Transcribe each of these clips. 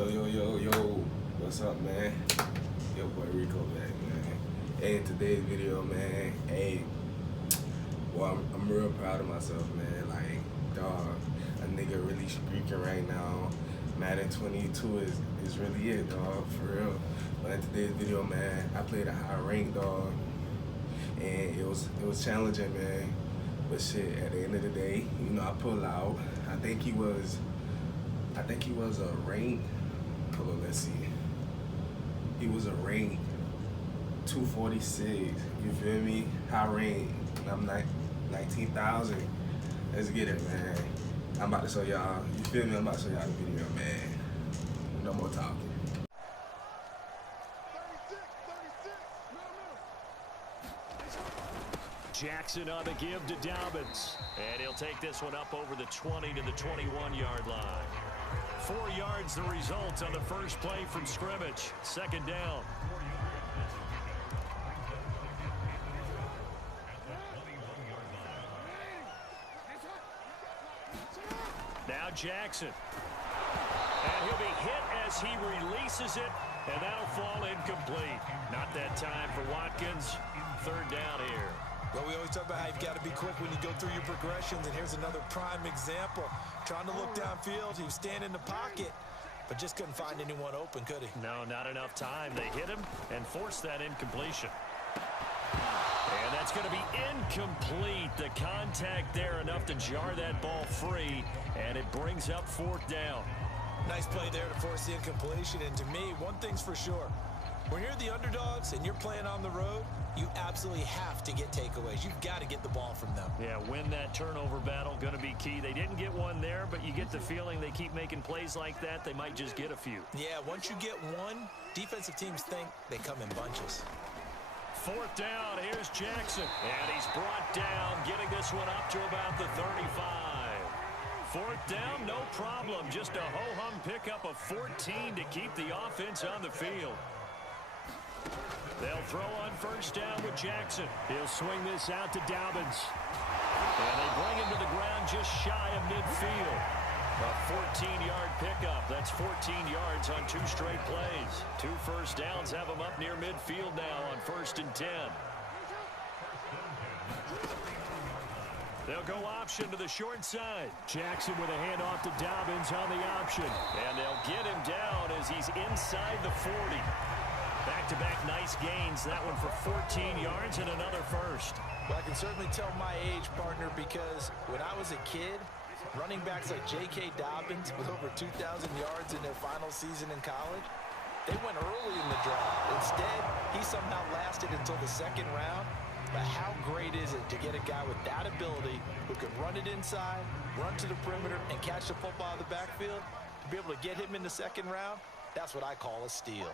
Yo, what's up, man? Yo, boy Rico back, man. Hey, in today's video, man, hey, well, I'm real proud of myself, man. Like, dog, a nigga really streaking right now. Madden 22 is really it, dog, for real. But in today's video, man, I played a high rank, dog, and it was challenging, man. But shit, at the end of the day, you know, I pulled out. I think he was a rank. Hold on, let's see. He was a rank 246. You feel me? High rank. I'm 19,000. Let's get it, man. I'm about to show y'all. You feel me? I'm about to show y'all the video, man. No more talking. Jackson on the give to Dobbins. And he'll take this one up over the 20 to the 21-yard line. 4 yards the result on the first play from scrimmage. Second down. Now Jackson. And he'll be hit as he releases it. And that'll fall incomplete. Not that time for Watkins. Third down here. Well, we always talk about how you've got to be quick when you go through your progressions, and here's another prime example. Trying to look downfield, he was standing in the pocket, but just couldn't find anyone open, could he? No, not enough time. They hit him and forced that incompletion. And that's going to be incomplete. The contact there enough to jar that ball free, and it brings up fourth down. Nice play there to force the incompletion, and to me, one thing's for sure. When you're the underdogs and you're playing on the road, you absolutely have to get takeaways. You've got to get the ball from them. Yeah, win that turnover battle, going to be key. They didn't get one there, but you get the feeling they keep making plays like that, they might just get a few. Yeah, once you get one, defensive teams think they come in bunches. Fourth down, here's Jackson. And he's brought down, getting this one up to about the 35. Fourth down, no problem. Just a ho-hum pickup of 14 to keep the offense on the field. They'll throw on first down with Jackson. He'll swing this out to Dobbins. And they bring him to the ground just shy of midfield. A 14-yard pickup. That's 14 yards on 2 straight plays. 2 first downs have him up near midfield now on 1st and 10. They'll go option to the short side. Jackson with a handoff to Dobbins on the option. And they'll get him down as he's inside the 40. Back-to-back nice gains. That one for 14 yards and another first. Well, I can certainly tell my age, partner, because when I was a kid, running backs like J.K. Dobbins with over 2,000 yards in their final season in college, they went early in the draft. Instead, he somehow lasted until the 2nd round. But how great is it to get a guy with that ability who can run it inside, run to the perimeter, and catch the football in the backfield? To be able to get him in the 2nd round, that's what I call a steal.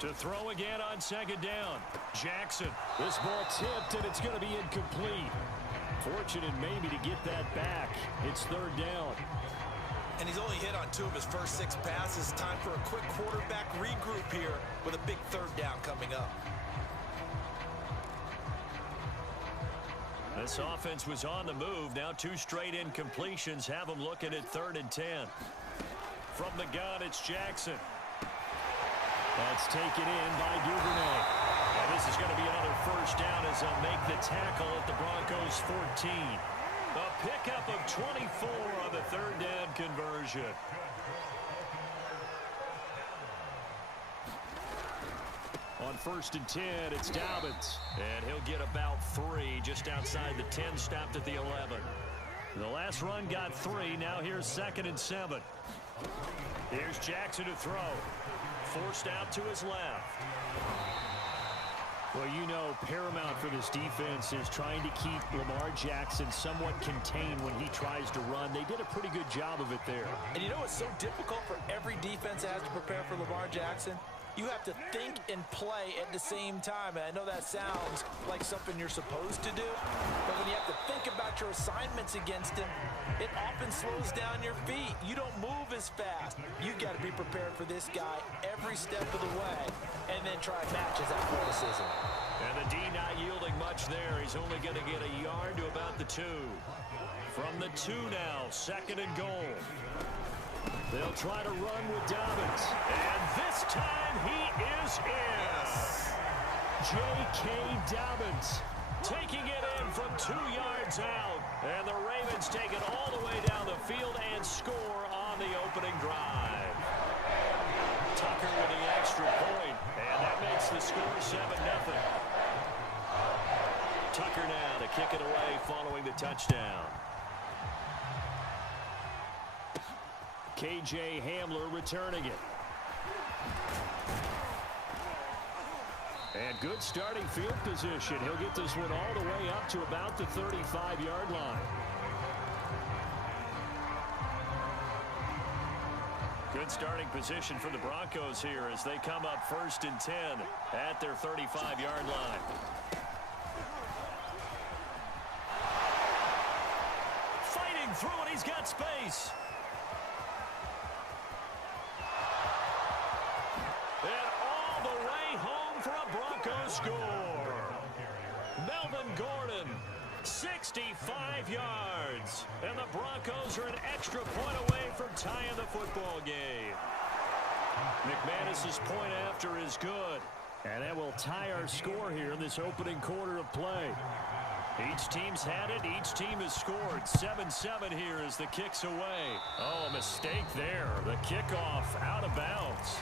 To throw again on 2nd down. Jackson. This ball tipped, and it's going to be incomplete. Fortunate maybe to get that back. It's 3rd down. And he's only hit on 2 of his first 6 passes. Time for a quick quarterback regroup here with a big 3rd down coming up. This offense was on the move. Now 2 straight incompletions have them looking at 3rd and 10. From the gun, it's Jackson. That's taken in by Duvernay. And this is going to be another first down as they'll make the tackle at the Broncos 14. A pickup of 24 on the 3rd down conversion. On 1st and 10, it's Dobbins. And he'll get about 3 just outside the 10, stopped at the 11. The last run got 3. Now here's 2nd and 7. Here's Jackson to throw. Forced out to his left. Well, you know, paramount for this defense is trying to keep Lamar Jackson somewhat contained when he tries to run. They did a pretty good job of it there. And you know what's so difficult for every defense that has to prepare for Lamar Jackson? You have to think and play at the same time. And I know that sounds like something you're supposed to do, but when you have to think about your assignments against him, it often slows down your feet. You don't move as fast. You got to be prepared for this guy every step of the way and then try and match his athleticism. And the D not yielding much there. He's only going to get a yard to about the 2. From the 2 now, 2nd and goal. They'll try to run with Dobbins. And this time he is in. J.K. Dobbins taking it in from 2 yards out. And the Ravens take it all the way down the field and score on the opening drive. Tucker with the extra point. And that makes the score 7-0. Tucker now to kick it away following the touchdown. K.J. Hamler returning it. And good starting field position. He'll get this one all the way up to about the 35-yard line. Good starting position for the Broncos here as they come up 1st and 10 at their 35-yard line. Fighting through it, he's got space. And all the way home for a Broncos score. Melvin Gordon, 65 yards. And the Broncos are an extra point away from tying the football game. McManus's point after is good. And that will tie our score here in this opening quarter of play. Each team's had it. Each team has scored. 7-7 here as the kick's away. Oh, a mistake there. The kickoff out of bounds.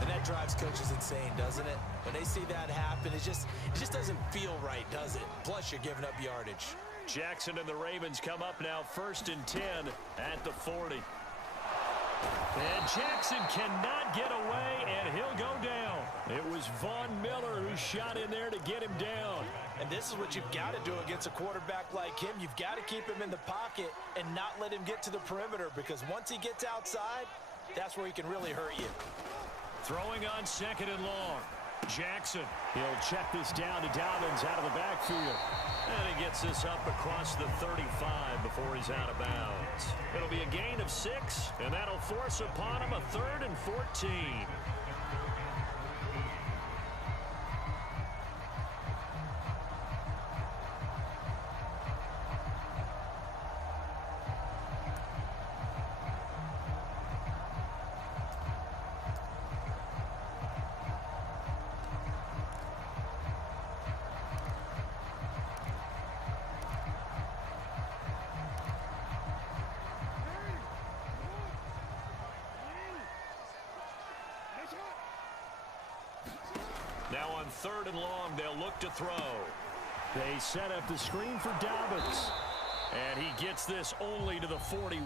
And that drives coaches insane, doesn't it? When they see that happen, it just doesn't feel right, does it? Plus, you're giving up yardage. Jackson and the Ravens come up now 1st and 10 at the 40. And Jackson cannot get away, and he'll go down. It was Von Miller who shot in there to get him down. And this is what you've got to do against a quarterback like him. You've got to keep him in the pocket and not let him get to the perimeter, because once he gets outside, that's where he can really hurt you. Throwing on 2nd and long. Jackson. He'll check this down to Dobbins out of the backfield. And he gets this up across the 35 before he's out of bounds. It'll be a gain of 6, and that'll force upon him a 3rd and 14. Now on 3rd and long, they'll look to throw. They set up the screen for Dobbins. And he gets this only to the 41.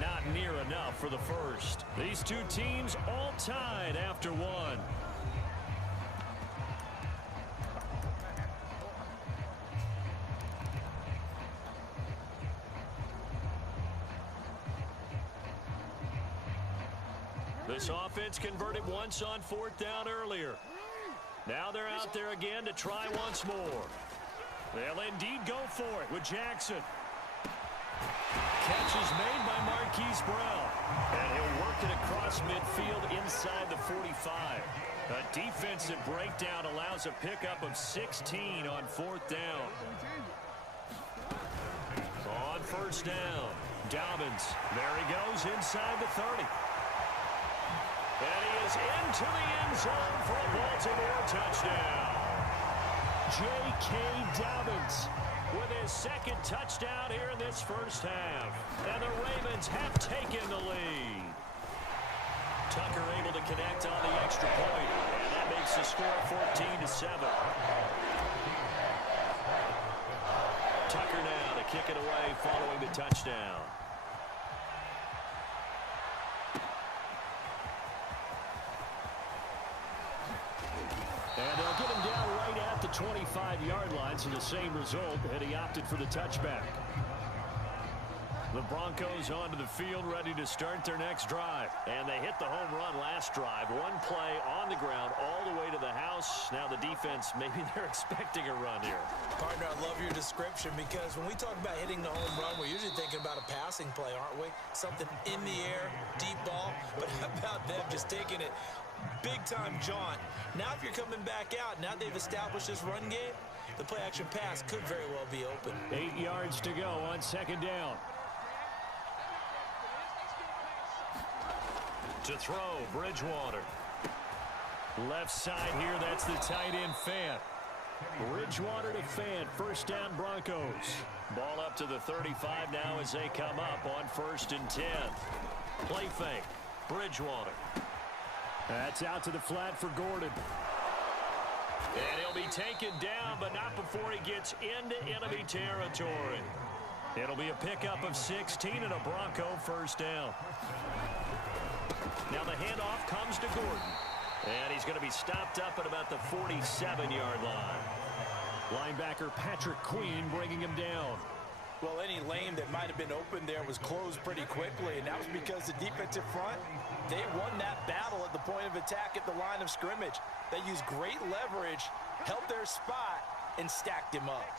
Not near enough for the first. These two teams all tied after one. This offense converted once on 4th down earlier. Now they're out there again to try once more. They'll indeed go for it with Jackson. Catch is made by Marquise Brown. And he'll work it across midfield inside the 45. A defensive breakdown allows a pickup of 16 on 4th down. On 1st down, Dobbins. There he goes inside the 30. And he is into the end zone for a Baltimore touchdown. J.K. Dobbins with his 2nd touchdown here in this first half. And the Ravens have taken the lead. Tucker able to connect on the extra point. And that makes the score 14-7. Tucker now to kick it away following the touchdown. And they'll get him down right at the 25-yard line, so the same result, and he opted for the touchback. The Broncos onto the field ready to start their next drive. And they hit the home run last drive. One play on the ground all the way to the house. Now the defense, maybe they're expecting a run here. Partner, I love your description because when we talk about hitting the home run, we're usually thinking about a passing play, aren't we? Something in the air, deep ball. But how about them just taking it big-time jaunt? Now if you're coming back out, now they've established this run game, the play-action pass could very well be open. 8 yards to go on second down. To throw, Bridgewater. Left side here, that's the tight end Fant. Bridgewater to Fant, first down Broncos. Ball up to the 35 now as they come up on 1st and 10. Play fake, Bridgewater. That's out to the flat for Gordon. And he'll be taken down, but not before he gets into enemy territory. It'll be a pickup of 16 and a Bronco first down. Now the handoff comes to Gordon. And he's going to be stopped up at about the 47-yard line. Linebacker Patrick Queen bringing him down. Well, any lane that might have been open there was closed pretty quickly, and that was because the defensive front, they won that battle at the point of attack at the line of scrimmage. They used great leverage, held their spot, and stacked him up.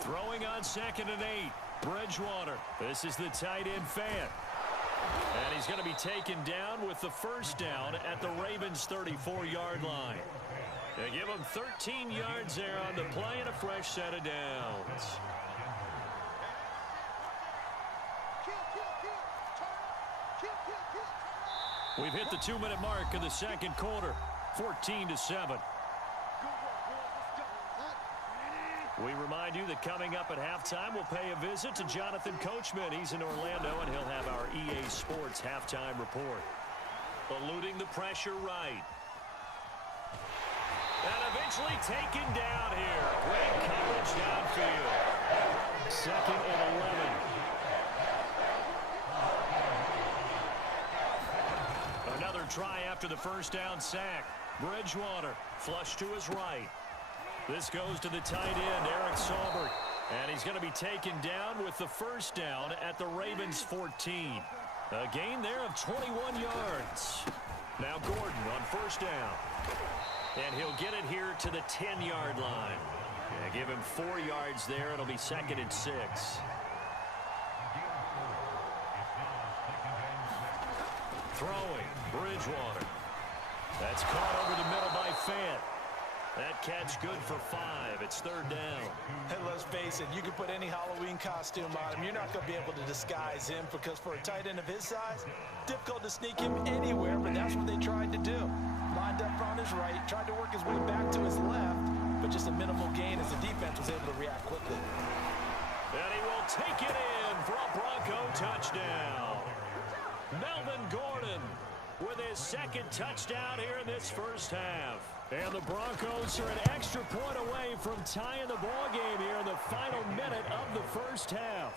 Throwing on 2nd and 8. Bridgewater. This is the tight end Fant. And he's going to be taken down with the first down at the Ravens' 34-yard line. They give him 13 yards there on the play and a fresh set of downs. We've hit the 2-minute mark of the second quarter. 14-7. We remind you that coming up at halftime, we'll pay a visit to Jonathan Coachman. He's in Orlando, and he'll have our EA Sports halftime report. Eluding the pressure right. And eventually taken down here. Great coverage downfield. 2nd and 11. Another try after the first down sack. Bridgewater flush to his right. This goes to the tight end, Eric Saubert. And he's going to be taken down with the first down at the Ravens' 14. A gain there of 21 yards. Now Gordon on first down. And he'll get it here to the 10-yard line. Yeah, give him 4 yards there. It'll be 2nd and 6. Throwing, Bridgewater. That's caught over the middle by Fant. That catch good for 5. It's 3rd down. And let's face it, you can put any Halloween costume on him. You're not going to be able to disguise him because for a tight end of his size, difficult to sneak him anywhere, but that's what they tried to do. Lined up on his right, tried to work his way back to his left, but just a minimal gain as the defense was able to react quickly. And he will take it in for a Bronco touchdown. Melvin Gordon with his 2nd touchdown here in this first half. And the Broncos are an extra point away from tying the ball game here in the final minute of the first half.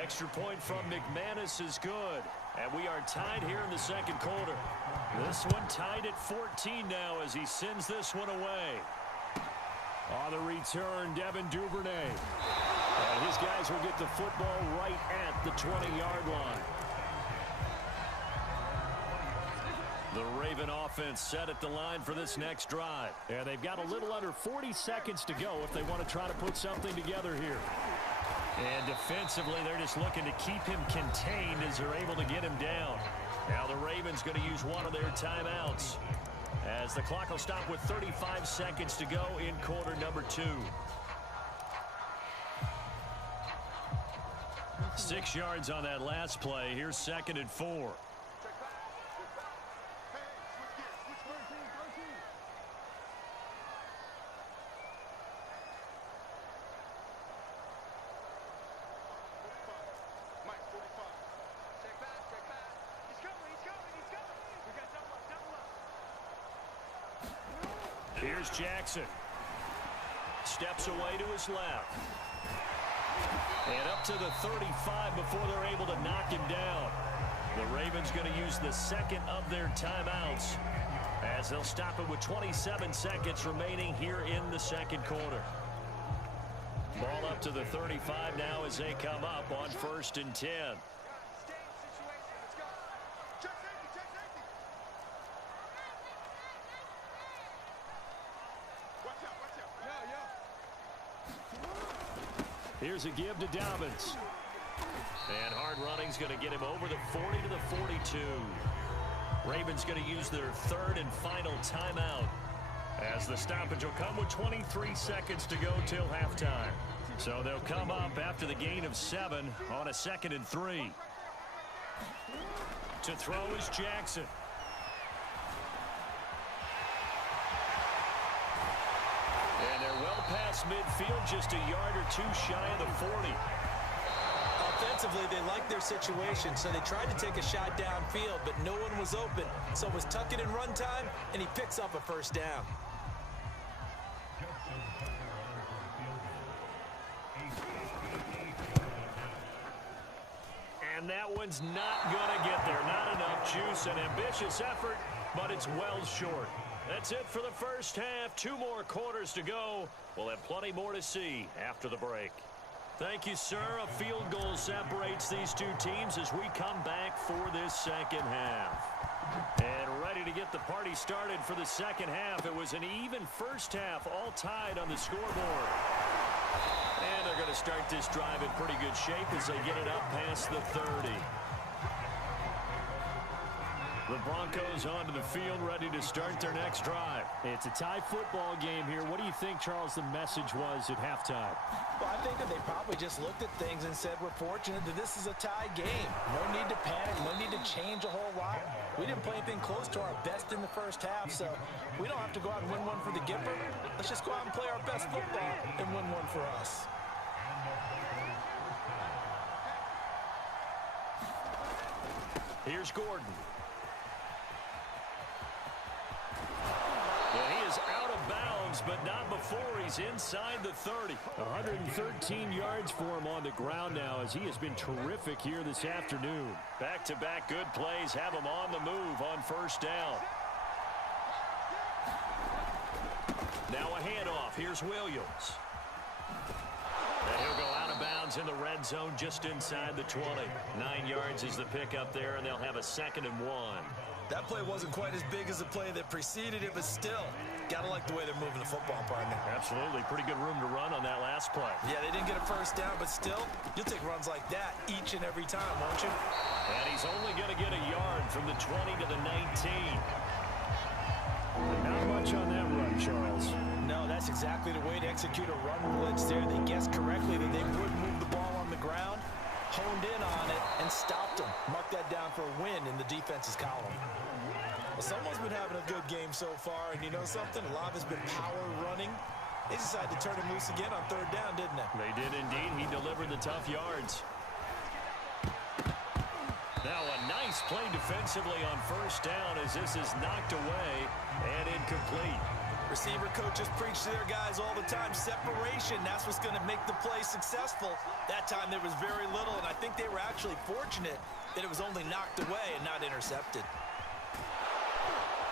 Extra point from McManus is good. And we are tied here in the second quarter. This one tied at 14 now as he sends this one away. On the return, Devin Duvernay. And his guys will get the football right at the 20-yard line. The Raven offense set at the line for this next drive. And they've got a little under 40 seconds to go if they want to try to put something together here. And defensively, they're just looking to keep him contained as they're able to get him down. Now the Ravens going to use one of their timeouts as the clock will stop with 35 seconds to go in quarter number 2. 6 yards on that last play. Here's 2nd and 4. Here's Jackson. Steps away to his left. And up to the 35 before they're able to knock him down. The Ravens going to use the 2nd of their timeouts as they'll stop it with 27 seconds remaining here in the second quarter. Ball up to the 35 now as they come up on 1st and 10. Here's a give to Dobbins. And hard running's going to get him over the 40 to the 42. Ravens going to use their 3rd and final timeout, as the stoppage will come with 23 seconds to go till halftime. So they'll come up after the gain of 7 on a 2nd and 3. To throw is Jackson. And they're well past midfield, just a yard or two shy of the 40. Offensively, they liked their situation, so they tried to take a shot downfield, but no one was open. So it was tuck it in run time, and he picks up a 1st down. And that one's not going to get there. Not enough juice. An ambitious effort, but it's well short. That's it for the first half. 2 more quarters to go. We'll have plenty more to see after the break. Thank you, sir. A field goal separates these two teams as we come back for this second half. And ready to get the party started for the second half. It was an even first half, all tied on the scoreboard. And they're going to start this drive in pretty good shape as they get it up past the 30. The Broncos onto the field, ready to start their next drive. It's a tie football game here. What do you think, Charles, the message was at halftime? Well, I think that they probably just looked at things and said, we're fortunate that this is a tie game. No need to panic, no need to change a whole lot. We didn't play anything close to our best in the first half, so we don't have to go out and win one for the Gipper. Let's just go out and play our best football and win one for us. Here's Gordon. And he is out of bounds, but not before he's inside the 30. 113 yards for him on the ground now, as he has been terrific here this afternoon. Back-to-back good plays have him on the move on 1st down. Now a handoff. Here's Williams. And he'll go out of bounds in the red zone just inside the 20. 9 yards is the pickup there, and they'll have a 2nd and 1. That play wasn't quite as big as the play that preceded it, but still, gotta like the way they're moving the football, partner. Absolutely. Pretty good room to run on that last play. Yeah, they didn't get a 1st down, but still, you'll take runs like that each and every time, won't you? And he's only going to get a yard from the 20 to the 19. Not much on that run, Charles. No, that's exactly the way to execute a run blitz there. They guessed correctly that they would move the ball on the ground, honed in on it, and stopped them. Mark that down for a win in the defense's column. Well, someone's been having a good game so far, and you know something? A lot of it's been power running. They decided to turn him loose again on 3rd down, didn't they? They did indeed. He delivered the tough yards. Now a nice play defensively on 1st down as this is knocked away and incomplete. Receiver coaches preach to their guys all the time. Separation, that's what's going to make the play successful. That time there was very little, and I think they were actually fortunate that it was only knocked away and not intercepted.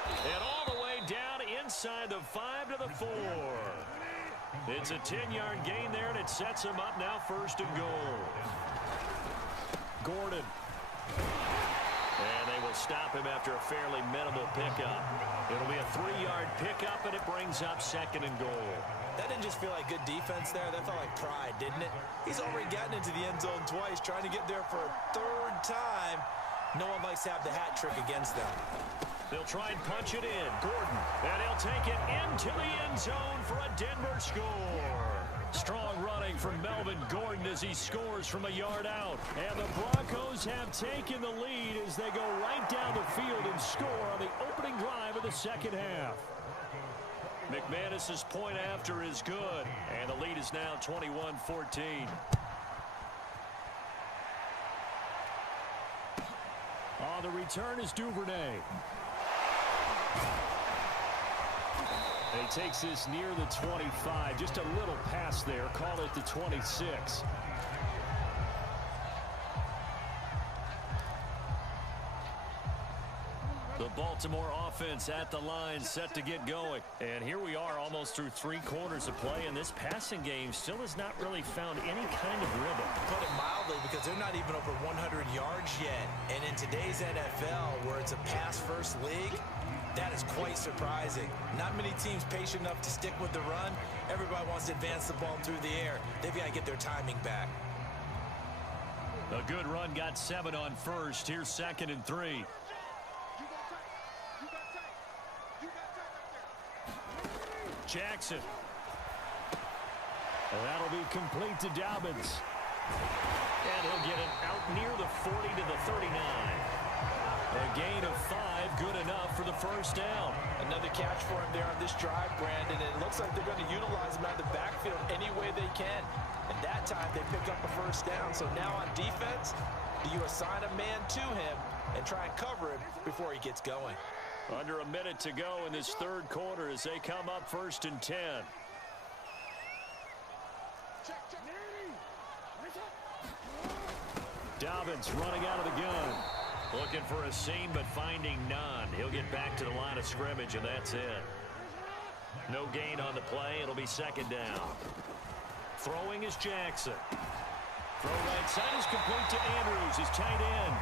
And all the way down inside the 5 to the 4. It's a 10-yard gain there, and it sets him up now 1st and goal. Gordon. And they will stop him after a fairly minimal pickup. It'll be a 3-yard pickup, and it brings up 2nd and goal. That didn't just feel like good defense there. That felt like pride, didn't it? He's already gotten into the end zone twice, trying to get there for a 3rd time. No one likes to have the hat trick against them. They'll try and punch it in. Gordon. And he'll take it into the end zone for a Denver score. Strong running from Melvin Gordon as he scores from a yard out. And the Broncos have taken the lead as they go right down the field and score on the opening drive of the second half. McManus's point after is good. And the lead is now 21-14. On the return is Duvernay. He takes this near the 25. Just a little pass there. Call it the 26. The ball Baltimore offense at the line, set to get going. And here we are almost through 3 quarters of play, and this passing game still has not really found any kind of rhythm. Put it mildly, because they're not even over 100 yards yet. And in today's NFL, where it's a pass-first league, that is quite surprising. Not many teams patient enough to stick with the run. Everybody wants to advance the ball through the air. They've got to get their timing back. A good run got 7 on first. Here's 2nd and 3. Jackson. That'll be complete to Dobbins. And he'll get it out near the 40 to the 39. A gain of 5, good enough for the first down. Another catch for him there on this drive, Brandon. And it looks like they're going to utilize him out of the backfield any way they can. And that time they pick up a first down. So now on defense, do you assign a man to him and try and cover him before he gets going? Under a minute to go in this 3rd quarter as they come up 1st and 10. Dobbins running out of the gun. Looking for a seam, but finding none. He'll get back to the line of scrimmage, and that's it. No gain on the play. It'll be 2nd down. Throwing is Jackson. Throw right side is complete to Andrews, his tight end.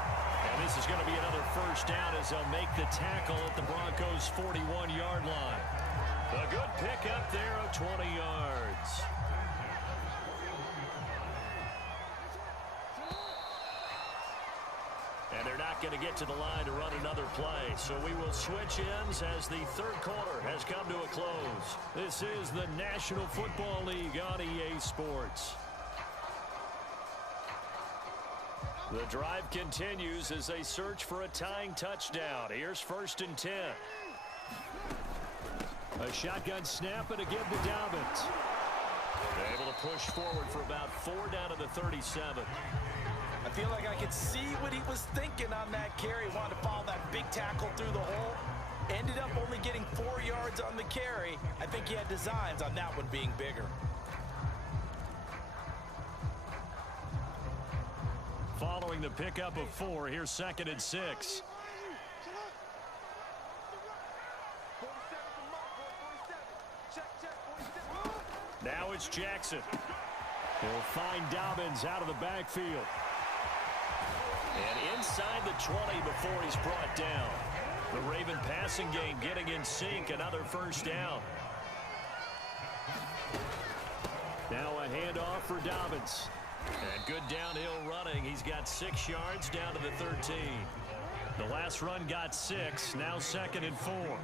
And this is going to be another first down as they'll make the tackle at the Broncos' 41-yard line. A good pickup there of 20 yards. And they're not going to get to the line to run another play. So we will switch ends as the 3rd quarter has come to a close. This is the National Football League on EA Sports. The drive continues as they search for a tying touchdown. Here's 1st and 10. A shotgun snap and a give to Dobbins. Able to push forward for about 4 down to the 37. I feel like I could see what he was thinking on that carry. Wanted to follow that big tackle through the hole. Ended up only getting 4 yards on the carry. I think he had designs on that one being bigger. Following the pickup of 4, here's 2nd and 6. Now it's Jackson. He'll find Dobbins out of the backfield. And inside the 20 before he's brought down. The Raven passing game getting in sync. Another first down. Now a handoff for Dobbins. And good downhill running. He's got 6 yards down to the 13. The last run got 6. Now 2nd and 4.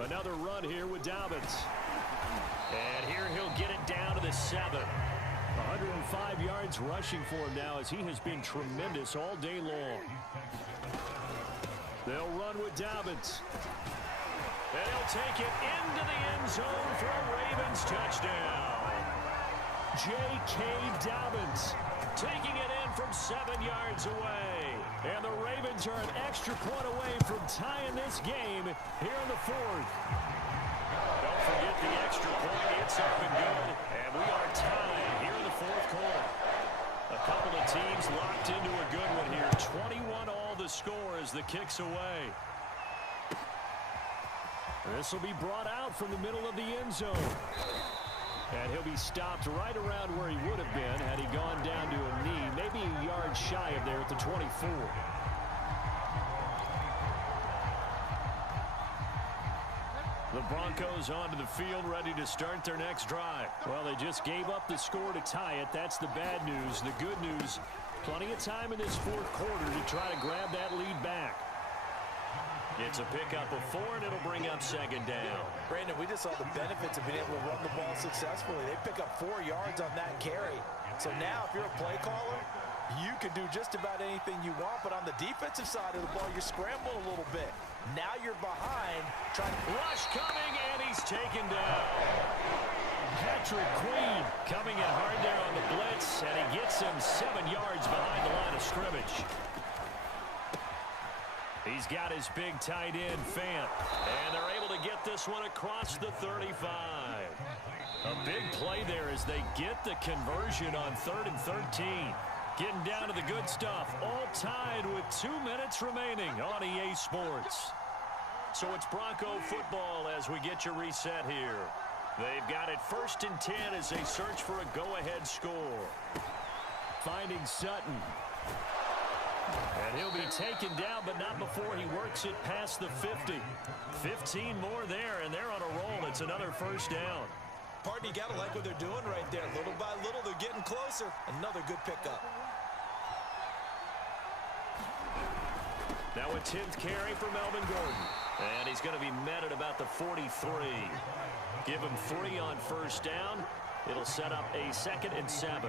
Another run here with Dobbins. And here he'll get it down to the 7. 105 yards rushing for him now as he has been tremendous all day long. They'll run with Dobbins. And he'll take it into the end zone for a Ravens touchdown. J.K. Dobbins taking it in from 7 yards away. And the Ravens are an extra point away from tying this game here in the 4th. Don't forget the extra point. It's up and good. And we are tied here in the 4th quarter. A couple of teams locked into a good one here. 21 all the score as the kick's away. This will be brought out from the middle of the end zone. And he'll be stopped right around where he would have been had he gone down to a knee, maybe a yard shy of there at the 24. The Broncos onto the field ready to start their next drive. Well, they just gave up the score to tie it. That's the bad news. The good news, plenty of time in this 4th quarter to try to grab that lead back. It's a pickup of 4, and it'll bring up 2nd down. Brandon, we just saw the benefits of being able to run the ball successfully. They pick up 4 yards on that carry. So now if you're a play caller, you can do just about anything you want. But on the defensive side of the ball, you're scrambling a little bit. Now you're behind. Rush coming, and he's taken down. Patrick Queen coming in hard there on the blitz, and he gets him 7 yards behind the line of scrimmage. He's got his big tight end, Fant. And they're able to get this one across the 35. A big play there as they get the conversion on 3rd and 13. Getting down to the good stuff. All tied with 2 minutes remaining on EA Sports. So it's Bronco football as we get your reset here. They've got it 1st and 10 as they search for a go-ahead score. Finding Sutton. And he'll be taken down, but not before he works it past the 50. 15 more there, and they're on a roll. It's another 1st down. Partner, you got to like what they're doing right there. Little by little, they're getting closer. Another good pickup. Now a 10th carry for Melvin Gordon. And he's going to be met at about the 43. Give him 3 on 1st down. It'll set up a 2nd and 7.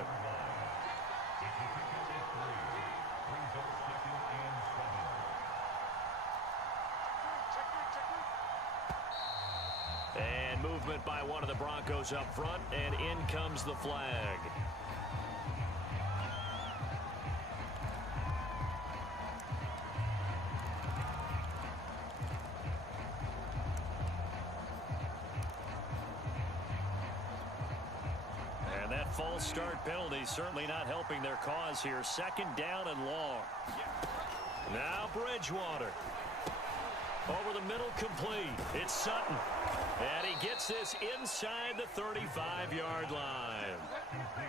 And movement by one of the Broncos up front, and in comes the flag. And that false start penalty certainly not helping their cause here. 2nd down and long. Now Bridgewater. Over the middle, complete. It's Sutton. And he gets this inside the 35-yard line.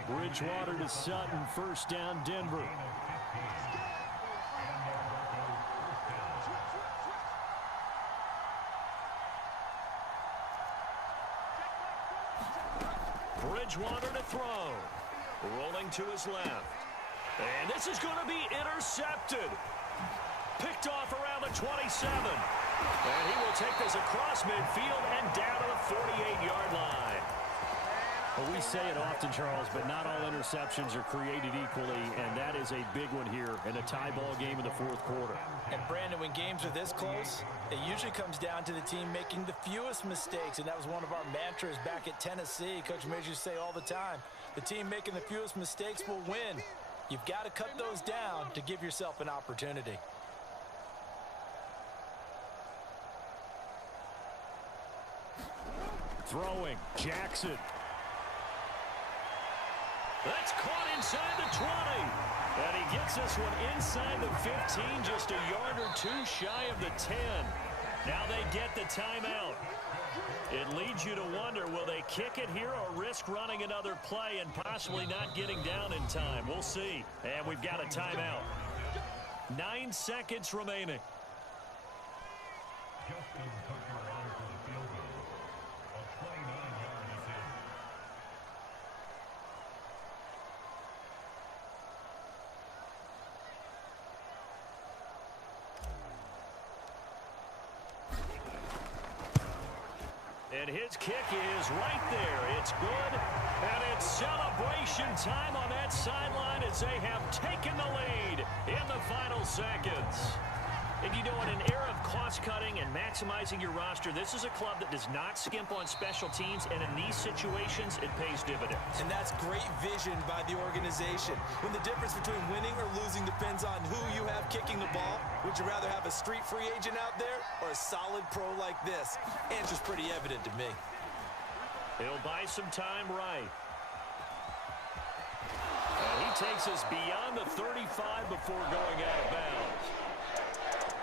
Bridgewater to Sutton, 1st down, Denver. Bridgewater to throw. Rolling to his left. And this is going to be intercepted. Picked off around the 27. And he will take this across midfield and down to the 48-yard line. Well, we say it often, Charles, but not all interceptions are created equally, and that is a big one here in a tie ball game in the 4th quarter. And, Brandon, when games are this close, it usually comes down to the team making the fewest mistakes, and that was one of our mantras back at Tennessee. Coach Major used to say all the time, the team making the fewest mistakes will win. You've got to cut those down to give yourself an opportunity. Throwing, Jackson. That's caught inside the 20. And he gets this one inside the 15, just a yard or 2 shy of the 10. Now they get the timeout. It leads you to wonder, will they kick it here or risk running another play and possibly not getting down in time? We'll see. And we've got a timeout. 9 seconds remaining. And his kick is right there. It's good. And it's celebration time on that sideline as they have taken the lead in the final seconds. And you know, in an era of cost-cutting and maximizing your roster, this is a club that does not skimp on special teams, and in these situations, it pays dividends. And that's great vision by the organization. When the difference between winning or losing depends on who you have kicking the ball, would you rather have a street free agent out there or a solid pro like this? Answer's pretty evident to me. He'll buy some time right. And he takes us beyond the 35 before going out of bounds.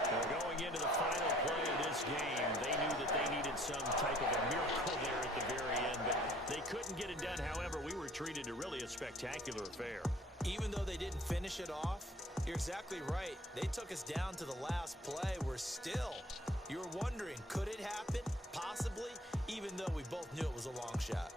They're going into the final play of this game. They knew that they needed some type of a miracle there at the very end, but they couldn't get it done. However, we were treated to really a spectacular affair. Even though they didn't finish it off, you're exactly right. They took us down to the last play. You're wondering, could it happen? Possibly, even though we both knew it was a long shot.